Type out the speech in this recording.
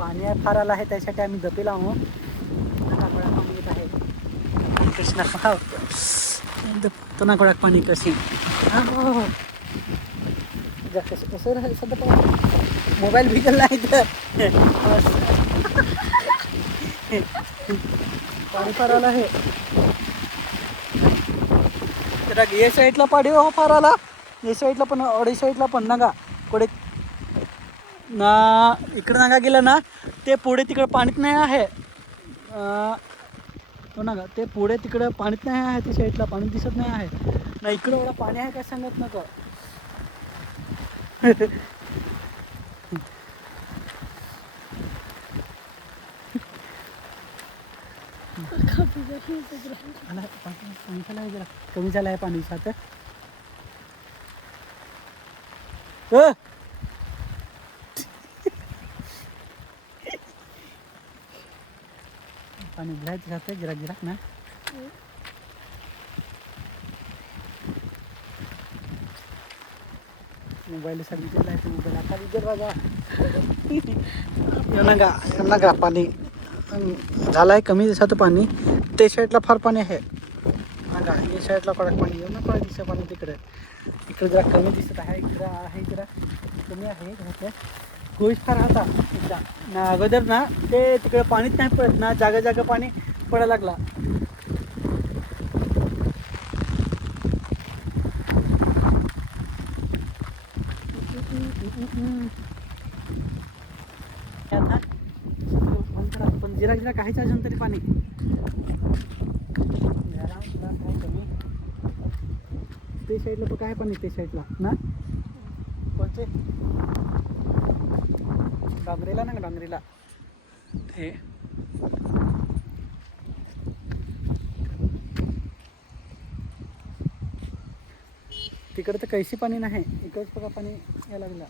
पाणी फार आलं आहे त्यासाठी आम्ही दपे लावू येत आहे कृष्णा तो ना गोळाक पाणी कशी सध्या मोबाईल भिजल नाही तर पाणी फार आलं आहे तर ये साईडला पाणी हो फार आला ये साईडला पण अडी साईडला पण नागा पुढे ना इकडं नागा गेलं ना ते पुढे तिकडं पाणीच नाही आहे तो ना ते पुढे तिकडं पाणीच नाही आहे त्या साईडला पाणी दिसत नाही आहे ना इकडं एवढं पाणी आहे काय सांगत नका कमी झालं आहे पाणी आता पाणी गिरायचं जाते गिराक गिराक ना मोबाईल सांगितलेलं आहे मोबाईल आता विचार बघा का पाणी झालं आहे कमी दिसतं पाणी ते साईडला फार पाणी आहे बघा या साईडला कडक पाणी येऊ ना कडक दिसतं पाणी तिकडे इकडे जरा कमी दिसत आहे इकडं आहे जरा कमी आहे गोष्ट फार आता एकदा ना अगोदर ना ते तिकडे पाणीच नाही पडत ना जागा जागा पाणी पडायला लागला पण जिरा जिरा काहीच अजून तरी पाणी कमी ते साईडला पण काय पाणी ते साईडला ना कोणते डांगरीला ना डांगरीला हे तिकडे तर कैसी पाणी नाही इकडेच बघा पाणी यायला लागलं